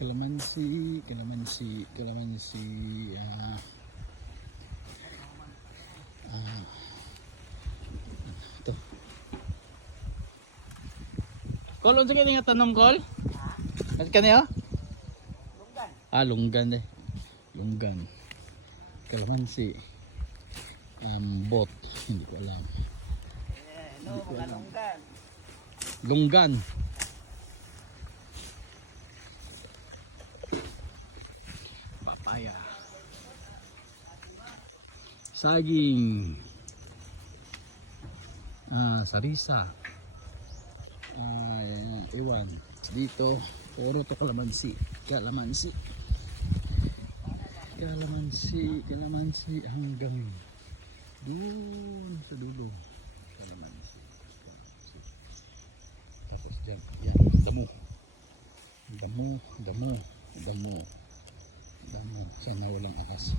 Kalamansi. Ito. Kol, unsa kini nga tanom, Kol? At kaniya? Lunggan. Lunggan eh. Lunggan. Kalamansi. Bot. Hindi ko alam. Mga lunggan. Lunggan. Papaya. Saging. Sarisa. Iwan. Dito, puro to kalamansi. Kalamansi hanggang dun sa dulo. Kalamansi. Tapos dyan, yan, damo. Sana walang akas.